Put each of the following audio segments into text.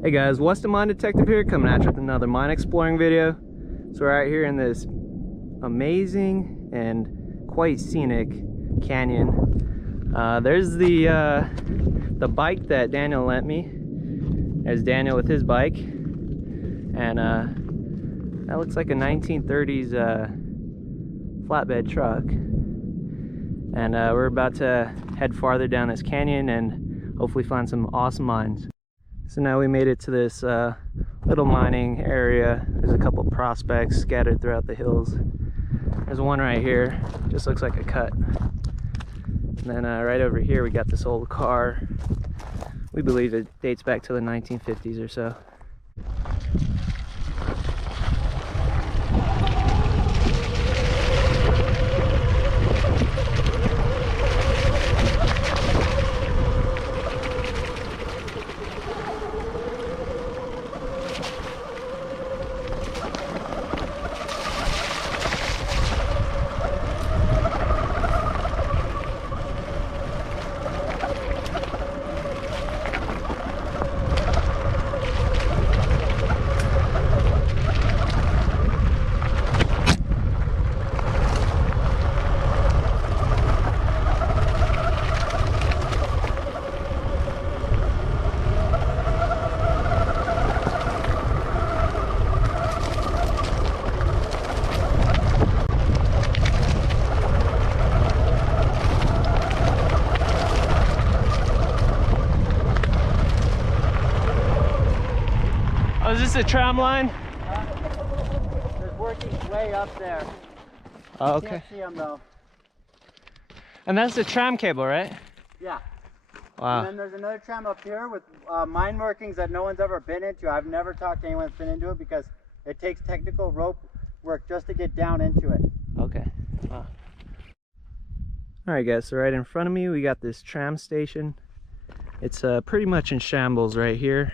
Hey guys, Weston Mine Detective here, coming at you with another mine exploring video. So we're out here in this amazing and quite scenic canyon. There's the bike that Daniel lent me. There's Daniel with his bike, and that looks like a 1930s flatbed truck. And we're about to head farther down this canyon and hopefully find some awesome mines. So now we made it to this little mining area. There's a couple prospects scattered throughout the hills. There's one right here, just looks like a cut. And then right over here we got this old car. We believe it dates back to the 1950s or so. Oh, is this a tram line? There's working way up there. Oh, okay. Can't see them though. And that's the tram cable, right? Yeah. Wow. And then there's another tram up here with mine workings that no one's ever been into. I've never talked to anyone that's been into it because it takes technical rope work just to get down into it. Okay. Wow. Alright guys, so right in front of me we got this tram station. It's pretty much in shambles right here.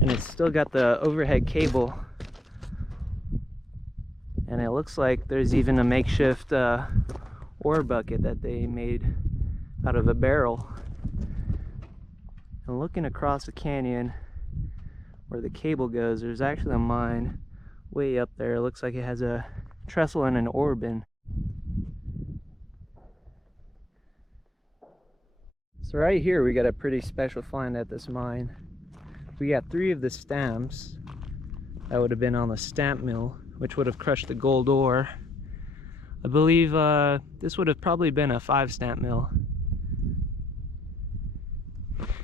And it's still got the overhead cable. And it looks like there's even a makeshift ore bucket that they made out of a barrel. And looking across the canyon where the cable goes, there's actually a mine way up there. It looks like it has a trestle and an ore bin. So right here we got a pretty special find at this mine. We got 3 of the stamps that would have been on the stamp mill, which would have crushed the gold ore. I believe this would have probably been a 5 stamp mill,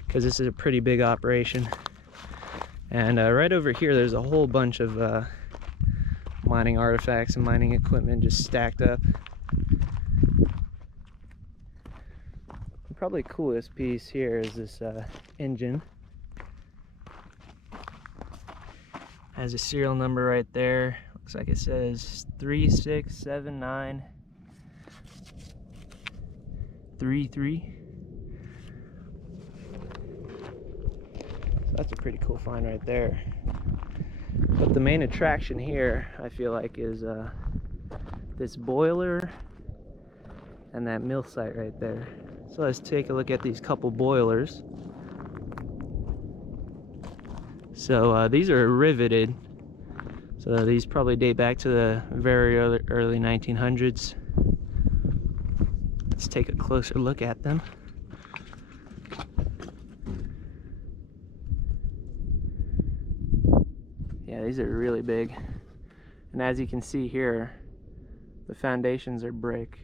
because this is a pretty big operation. And right over here there's a whole bunch of mining artifacts and mining equipment just stacked up. The probably coolest piece here is this engine. Has a serial number right there. Looks like it says 367933. So that's a pretty cool find right there. But the main attraction here, I feel like, is this boiler and that mill site right there. So let's take a look at these couple boilers. So these are riveted, so these probably date back to the very early 1900s. Let's take a closer look at them. Yeah, these are really big. And as you can see here, the foundations are brick.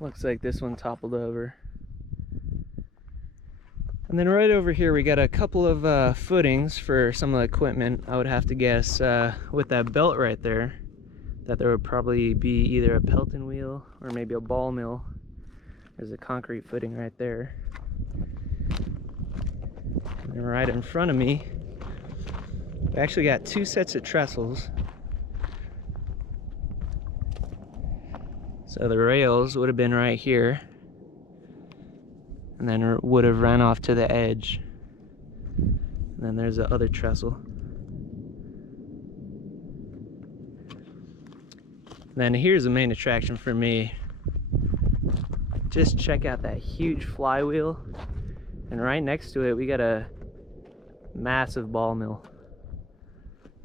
Looks like this one toppled over. And then right over here we got a couple of footings for some of the equipment. I would have to guess with that belt right there that there would probably be either a Pelton wheel or maybe a ball mill. There's a concrete footing right there. And then right in front of me we actually got 2 sets of trestles. So the rails would have been right here, and then would have ran off to the edge. And then there's the other trestle. And then here's the main attraction for me. just check out that huge flywheel. And right next to it, we got a massive ball mill.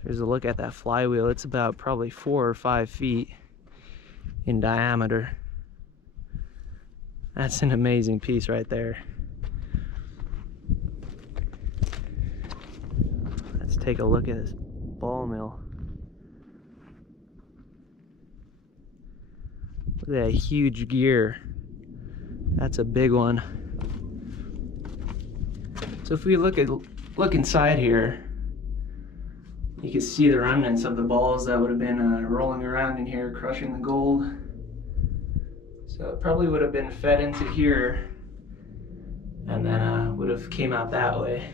Here's a look at that flywheel. It's about probably 4 or 5 feet in diameter. That's an amazing piece right there. Let's take a look at this ball mill. Look at that huge gear. That's a big one. So if we look inside here, you can see the remnants of the balls that would have been rolling around in here, crushing the gold. So it probably would have been fed into here, and then would have came out that way.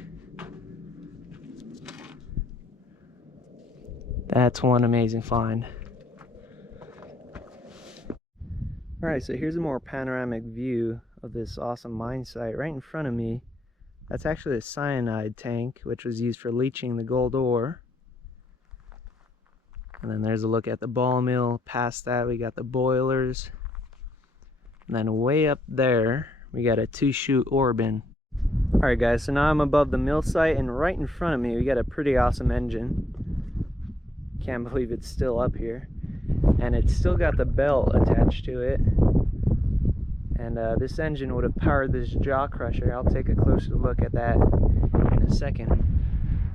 That's one amazing find. Alright, so here's a more panoramic view of this awesome mine site right in front of me. That's actually a cyanide tank, which was used for leaching the gold ore. And then there's a look at the ball mill. Past that, we got the boilers. And then way up there, we got a 2-chute ore bin. Alright guys, so now I'm above the mill site, and right in front of me, we got a pretty awesome engine. Can't believe it's still up here. And it's still got the belt attached to it. And this engine would have powered this jaw crusher. I'll take a closer look at that in a second.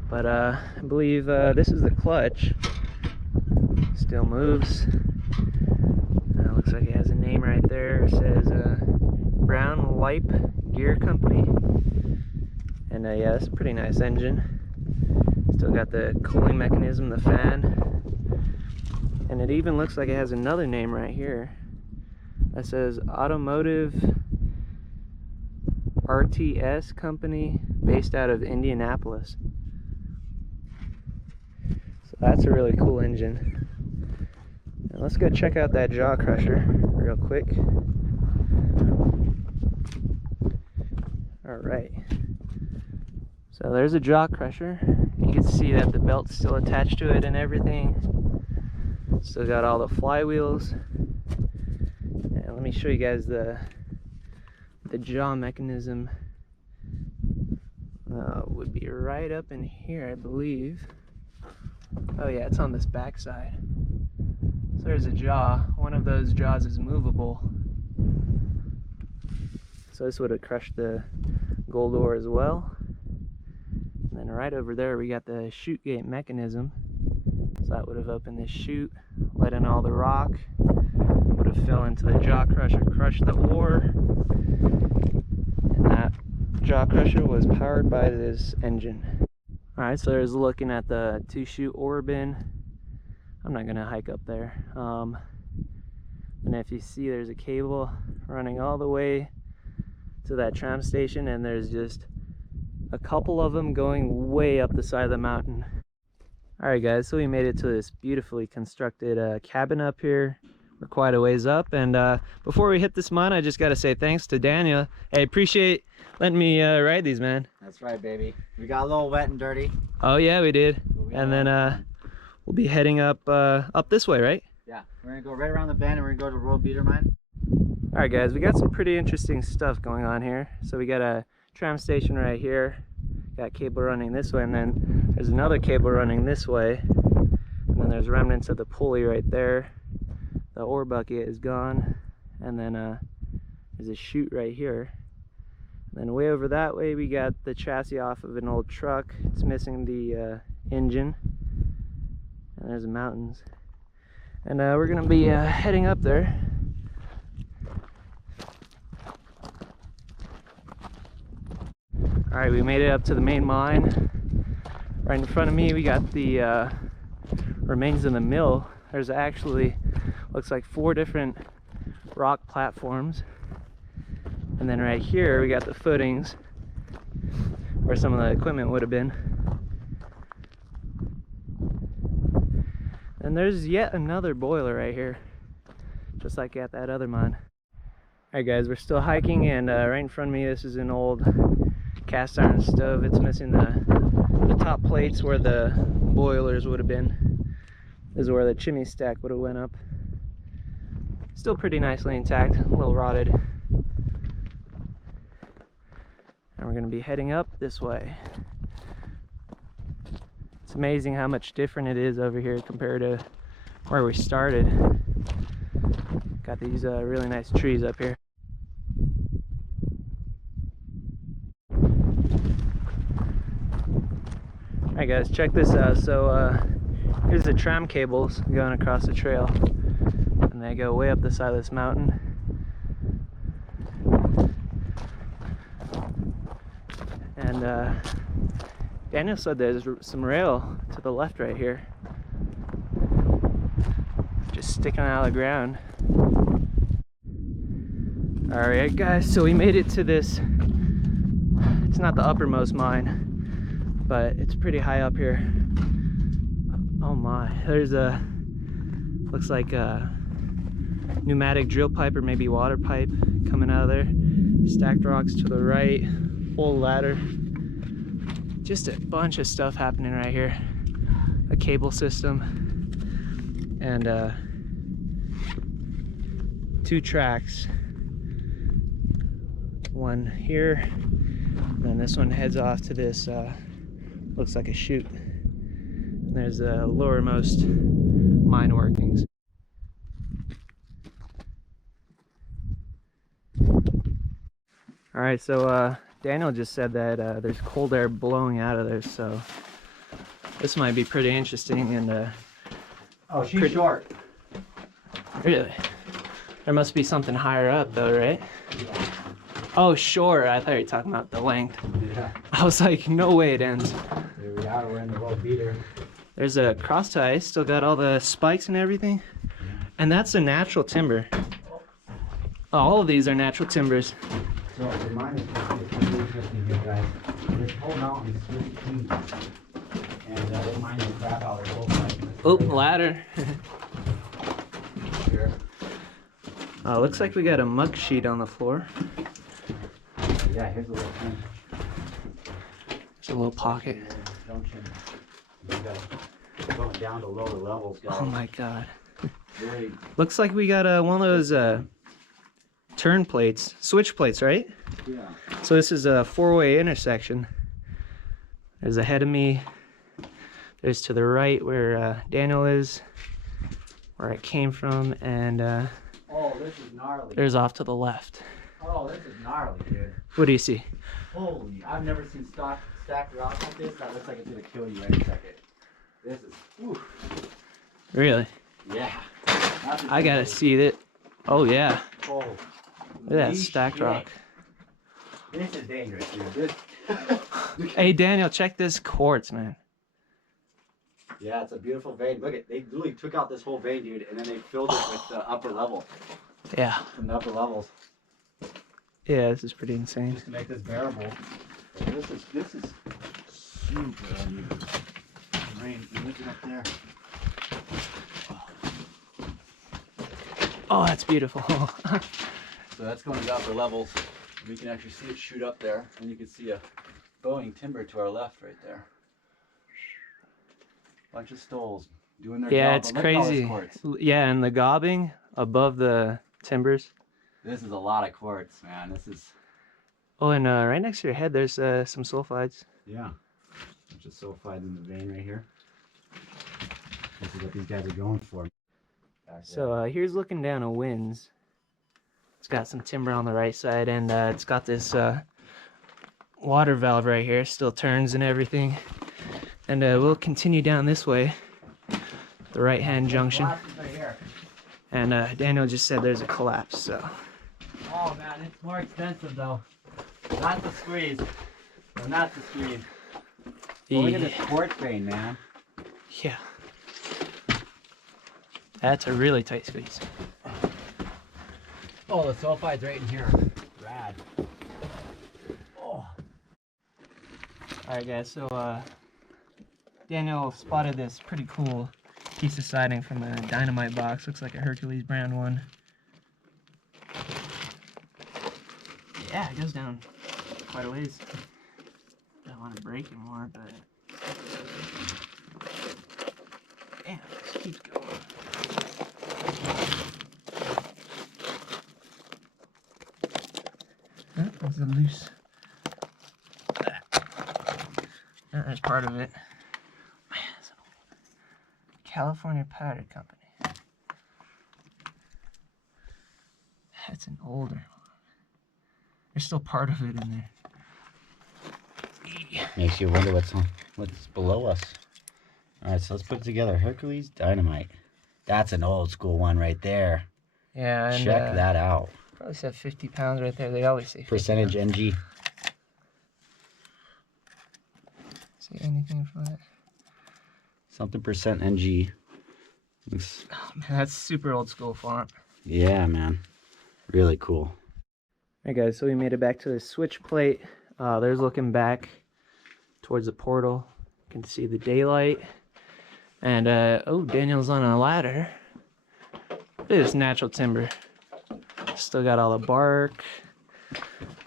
But I believe this is the clutch. Still moves. Looks like it has a name right there. It says Brown Lipe Gear Company. And yeah, it's a pretty nice engine. Still got the cooling mechanism, the fan. And it even looks like it has another name right here that says Automotive RTS Company, based out of Indianapolis. So that's a really cool engine. Now let's go check out that jaw crusher real quick. Alright. So there's a jaw crusher. You can see that the belt's still attached to it and everything. Still got all the flywheels. And let me show you guys the jaw mechanism. Would be right up in here, I believe. Oh yeah, it's on this back side. So there's a jaw. One of those jaws is movable. So this would have crushed the gold ore as well. And then right over there we got the chute gate mechanism. So that would have opened this chute, let in all the rock, would have fell into the jaw crusher, crushed the ore, and that jaw crusher was powered by this engine. Alright, so there's looking at the 2-chute ore bin. I'm not gonna hike up there. And if you see, there's a cable running all the way to that tram station, and there's just a couple of them going way up the side of the mountain. Alright guys, so we made it to this beautifully constructed cabin up here. We're quite a ways up, and before we hit this mine, I just gotta say thanks to Daniel. Hey, appreciate letting me ride these, man. That's right, baby. We got a little wet and dirty. Oh yeah, we did. And then we'll be heading up this way, right? Yeah, we're gonna go right around the bend, and we're gonna go to Road Beater Mine. Alright guys, we got some pretty interesting stuff going on here. So we got a tram station right here. Got cable running this way, and then there's another cable running this way, and then there's remnants of the pulley right there. The ore bucket is gone, and then there's a chute right here. And then way over that way we got the chassis off of an old truck. It's missing the engine, and there's the mountains. And we're gonna be heading up there. Alright, we made it up to the main mine. Right in front of me we got the remains of the mill. There's actually, looks like 4 different rock platforms. And then right here we got the footings where some of the equipment would have been. And there's yet another boiler right here, just like at that other mine. Alright guys, we're still hiking, and right in front of me this is an old cast iron stove. It's missing the top plates where the boilers would have been. This is where the chimney stack would have went up. Still pretty nicely intact, a little rotted. we're gonna be heading up this way. It's amazing how much different it is over here compared to where we started. Got these really nice trees up here. Alright guys, check this out. So here's the tram cables going across the trail, and they go way up the side of this mountain. And Daniel said there's some rail to the left right here, just sticking out of the ground. Alright guys, so we made it to this, it's not the uppermost mine, but it's pretty high up here. Oh my, there's a, looks like a pneumatic drill pipe or maybe water pipe coming out of there. Stacked rocks to the right, whole ladder. Just a bunch of stuff happening right here. A cable system and 2 tracks. One here, and then this one heads off to this, looks like a chute. And there's the lowermost mine workings. Alright, so Daniel just said that there's cold air blowing out of there, so this might be pretty interesting. And oh, she's short. Really? There must be something higher up though, right? Yeah. Oh, sure. I thought you were talking about the length. Yeah. I was like, no way it ends. Here we are, we're in the low beater. There's a cross tie, still got all the spikes and everything. And that's a natural timber. All of these are natural timbers. So the mine is pretty interesting here, guys. This whole mountain is really clean. And they mine the crap out of their whole mountain. Oh, ladder. Here. Looks like we got a muck sheet on the floor. Yeah, here's a little thing. There's a little pocket. Junction. We got going down to lower levels, guys. Oh my god. Really, Looks like we got one of those turn plates, switch plates, right? yeah. So this is a 4-way intersection. There's ahead of me. There's to the right where Daniel is, where I came from, and Oh, this is gnarly. there's off to the left. Oh, this is gnarly, dude. What do you see? Holy, I've never seen stacked rocks like this. That looks like it's gonna kill you any second. This is, whew. Really? Yeah. I gotta see that. Oh yeah. Oh, Look at that holy stacked shit. rock. This is dangerous, dude. This, Hey Daniel, check this quartz, man. yeah, it's a beautiful vein. Look at, they literally took out this whole vein, dude, and then they filled it with the upper level, Yeah. from the upper levels, Yeah, this is pretty insane. just to make this bearable. But this is super unusual. Rain, you're looking up there. Oh, that's beautiful. So that's going to the upper levels. We can actually see it shoot up there, and you can see a bowing timber to our left right there. Bunch of stoles doing their Yeah, job. it's But look at all this crazy. quartz. Yeah, and the gobbing above the timbers. This is a lot of quartz, man. This is, Oh, and right next to your head, there's some sulfides. yeah. Bunch of sulfides in the vein right here. This is what these guys are going for. So here's looking down a winds. It's got some timber on the right side, and it's got this water valve right here. Still turns and everything. And we'll continue down this way, the right-hand junction. Right here. And Daniel just said there's a collapse, so. Oh man, it's more expensive though. Not the squeeze. No, not the squeeze. Oh, look at this quartz vein, man. Yeah. That's a really tight squeeze. Oh, the sulfide's right in here. Rad. Oh. Alright guys, so Daniel spotted this pretty cool piece of siding from a dynamite box. Looks like a Hercules brand one. Yeah, it goes down quite a ways. Don't want to break anymore, but damn, it keeps going. That was a loose And there's part of it. Man, it's an old California Powder Company. That's an older one. There's still part of it in there. Makes you wonder what's below us. All right, so let's put it together. Hercules Dynamite. That's an old school one right there. Yeah, and check that out. Probably said 50 pounds right there. They always say 50 Percentage pounds. NG. See anything from that? Something percent NG. Looks, Oh man, that's super old school font. yeah, man. Really cool. Alright guys, so we made it back to the switch plate. There's looking back towards the portal. You can see the daylight. And oh, Daniel's on a ladder. Look at this natural timber. Still got all the bark.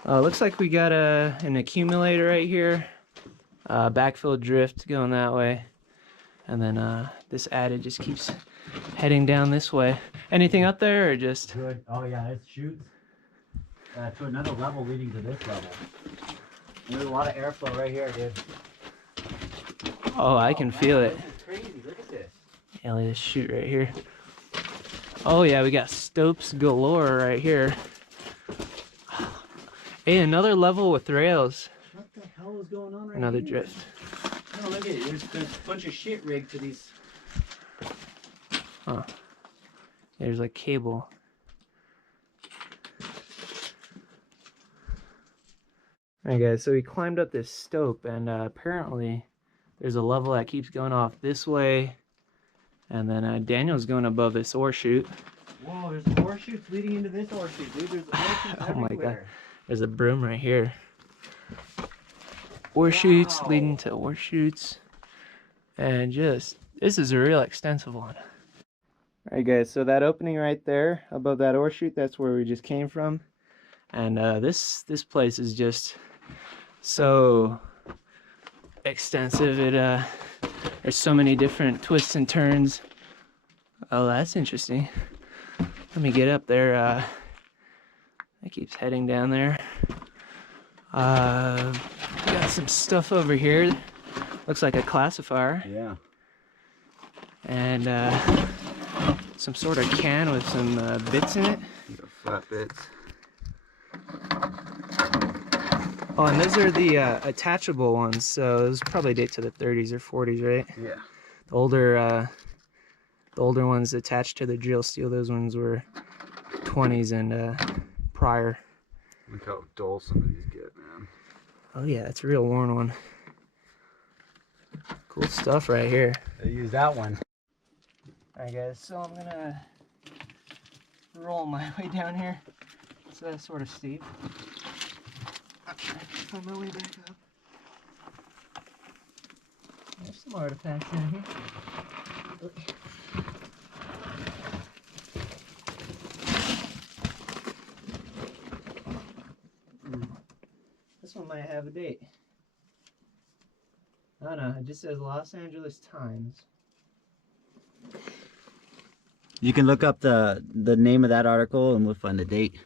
Looks like we got an accumulator right here. Backfill drift going that way. And then this adit just keeps heading down this way. Anything up there or just? Good. Oh yeah, it shoots to another level leading to this level. And there's a lot of airflow right here, dude. Oh, I can feel it. This is crazy. Look at this. Yeah, let us shoot right here. Oh yeah, we got stopes galore right here. Hey, another level with rails. What the hell is going on right Another here? drift. No, look at it. There's a bunch of shit rigged to these. Huh. There's like cable. Alright guys, so we climbed up this stope and apparently there's a level that keeps going off this way. And then Daniel's going above this ore chute. Whoa, there's ore chutes leading into this ore chute, dude. There's ore chutes Oh my god. everywhere. There's a broom right here. Ore chutes leading to ore chutes. And just, this is a real extensive one. Alright guys, so that opening right there above that ore chute, that's where we just came from. And this place is just so extensive. There's so many different twists and turns. Oh, that's interesting. Let me get up there. It keeps heading down there. Got some stuff over here. Looks like a classifier. Yeah. And some sort of can with some bits in it. Flat bits. Oh, and those are the attachable ones, so those probably date to the 30s or 40s, right? Yeah. The older ones attached to the drill steel, those ones were 20s and prior. Look how dull some of these get, man. Oh yeah, that's a real worn one. Cool stuff right here. They use that one. Alright guys, so I'm gonna roll my way down here. So that's sort of steep. I'm trying to find my way back up. There's some artifacts in here. This one might have a date. Oh no, it just says Los Angeles Times. You can look up the name of that article and we'll find the date.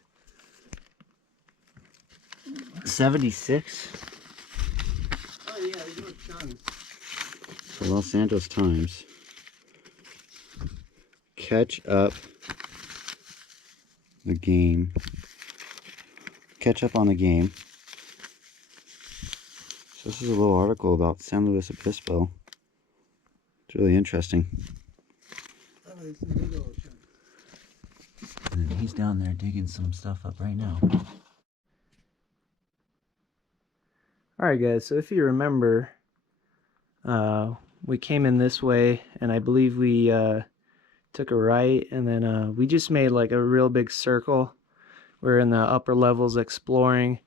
76. Oh yeah, there's no chunks. The Los Angeles Times. Catch up the game. Catch up on the game. So this is a little article about San Luis Obispo. It's really interesting. Oh, there's some big old chunks. And he's down there digging some stuff up right now. Alright guys, so if you remember, we came in this way and I believe we took a right and then we just made like a real big circle. We're in the upper levels exploring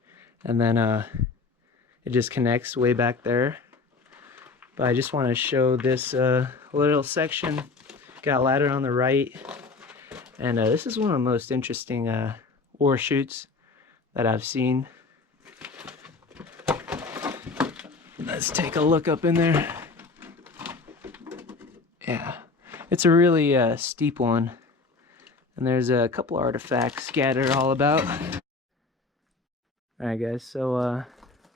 and then it just connects way back there. But I just want to show this little section. Got a ladder on the right and this is one of the most interesting ore chutes that I've seen. Let's take a look up in there. Yeah, it's a really steep one. And there's a couple artifacts scattered all about. Alright guys, so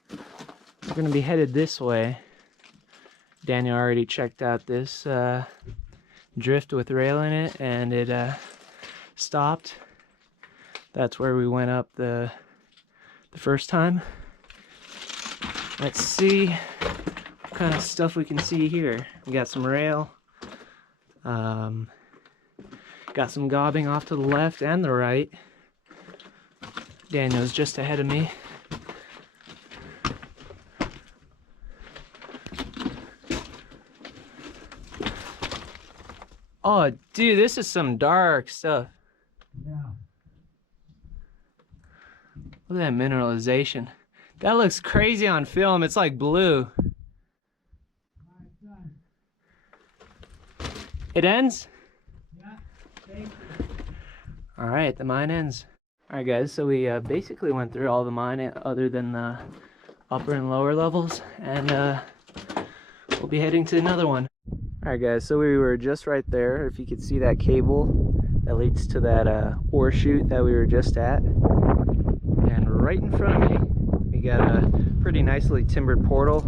we're going to be headed this way. Daniel already checked out this drift with rail in it, and it stopped. That's where we went up the first time. Let's see what kind of stuff we can see here. We got some rail. Got some gobbing off to the left and the right. Daniel's just ahead of me. Oh, dude, this is some dark stuff. Yeah. Look at that mineralization. That looks crazy on film. It's like blue. It ends? Yeah. Thank you. All right, the mine ends. All right, guys, so we basically went through all the mine other than the upper and lower levels, and we'll be heading to another one. All right, guys, so we were just right there. If you could see that cable that leads to that ore chute that we were just at. And right in front of me, we got a pretty nicely timbered portal.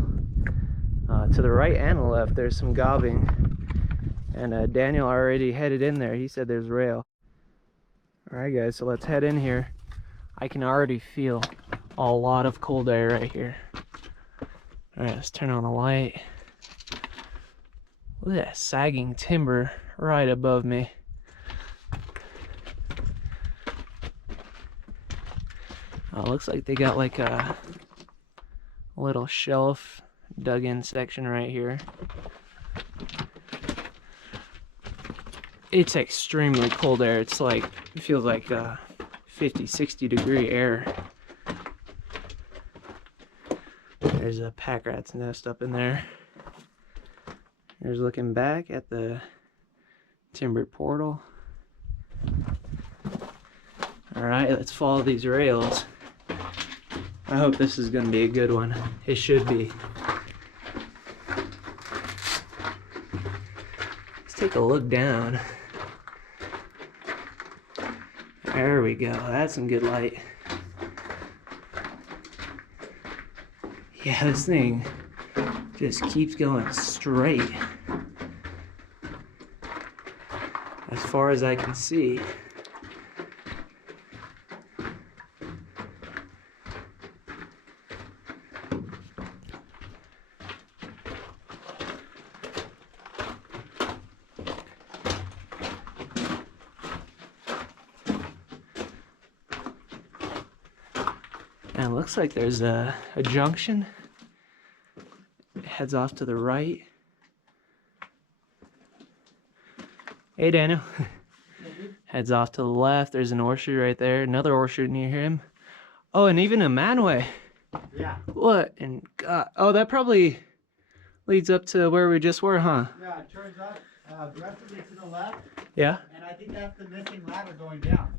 To the right and the left, there's some gobbing. And Daniel already headed in there. He said there's rail. All right, guys, so let's head in here. I can already feel a lot of cold air right here. All right, let's turn on the light. Look at that sagging timber right above me. Oh, looks like they got like a little shelf dug in section right here. It's extremely cold air. It's like, it feels like 50, 60 degree air. There's a pack rat's nest up in there. Here's looking back at the timbered portal. Alright, let's follow these rails. I hope this is going to be a good one. It should be. Let's take a look down. There we go. That's some good light. Yeah, this thing just keeps going straight as far as I can see. And it looks like there's a junction. It heads off to the right. Hey, Daniel. Heads off to the left. There's an ore chute right there. Another ore chute near him. Oh, and even a manway. Yeah. What? And God. Oh, that probably leads up to where we just were, huh? Yeah, it turns out aggressively to the left, Yeah? and I think that's the missing ladder going down.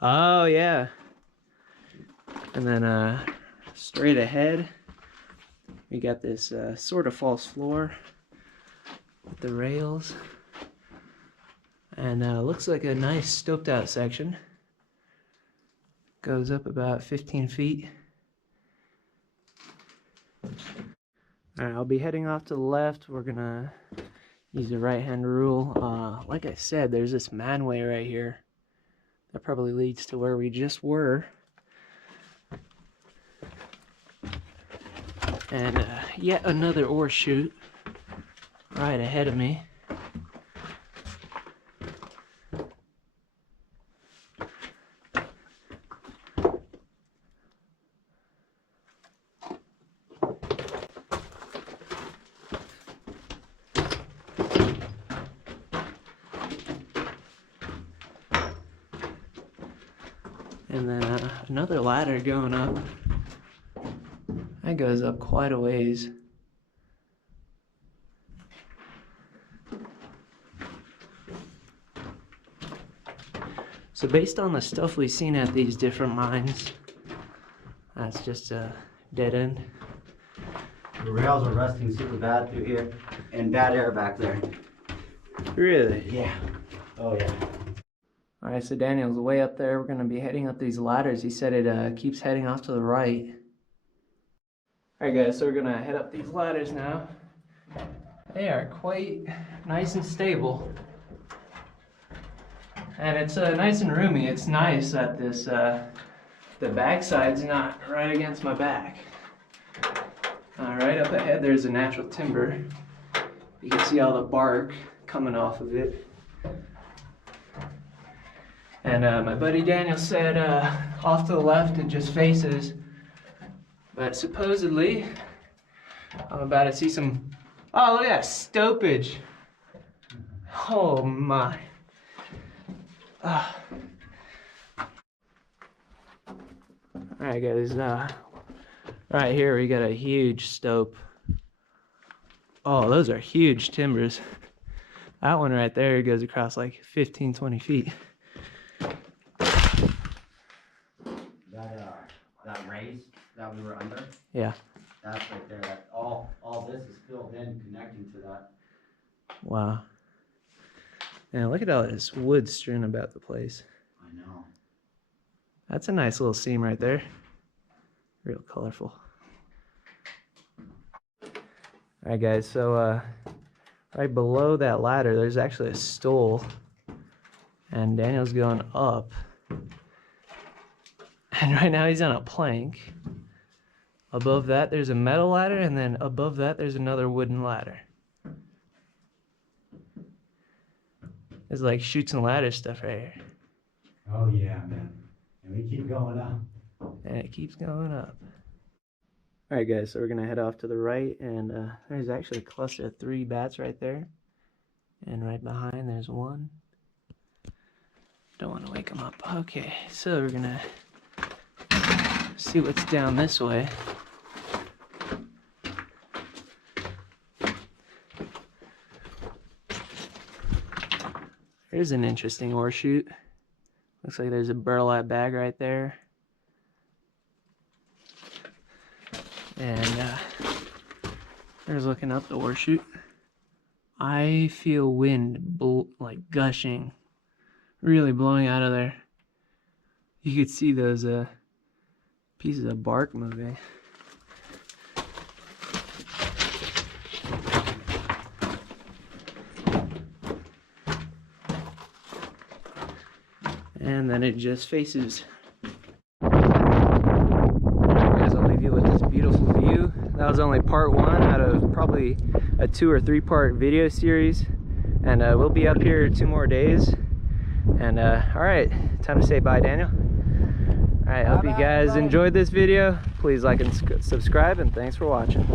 Oh, yeah. And then straight ahead, we got this sort of false floor with the rails. And looks like a nice stoped out section. Goes up about 15 feet. Alright, I'll be heading off to the left. We're gonna use the right hand rule. Like I said, there's this manway right here. That probably leads to where we just were. And yet another ore chute right ahead of me. And then another ladder going up. That goes up quite a ways. So based on the stuff we've seen at these different mines, that's just a dead end. The rails are rusting super bad through here, and bad air back there. Really? Yeah. Oh yeah. Alright, so Daniel's way up there. We're going to be heading up these ladders. He said it keeps heading off to the right. Alright guys, so we're going to head up these ladders now. They are quite nice and stable. And it's nice and roomy. It's nice that this the backside's not right against my back. Right up ahead there's a natural timber. You can see all the bark coming off of it. And my buddy Daniel said off to the left it just faces. But supposedly I'm about to see some. Oh, look at that stopage. Oh my. Alright guys, right here we got a huge stope. Oh, those are huge timbers. That one right there goes across like 15-20 feet. That raise that we were under, Yeah. that's right there. That all this is filled in connecting to that. Wow. And look at all this wood strewn about the place. I know. That's a nice little seam right there. Real colorful. Alright guys, so right below that ladder there's actually a stole. And Daniel's going up. And right now he's on a plank. Above that there's a metal ladder, and then above that there's another wooden ladder. It's like Chutes and Ladders stuff right here. Oh yeah, man. And we keep going up. And it keeps going up. Alright guys, so we're going to head off to the right, and there's actually a cluster of 3 bats right there. And right behind there's one. Don't want to wake them up. Okay, so we're going to see what's down this way. Here's an interesting ore chute. Looks like there's a burlap bag right there. And there's looking up the ore chute. I feel wind like gushing, really blowing out of there. You could see those pieces of bark moving. And then it just faces. Guys, I'll leave you with this beautiful view. That was only part 1 out of probably a 2 or 3 part video series. And we'll be up here 2 more days. And alright, time to say bye, Daniel. Alright, hope you guys enjoyed this video. Please like and subscribe, and thanks for watching.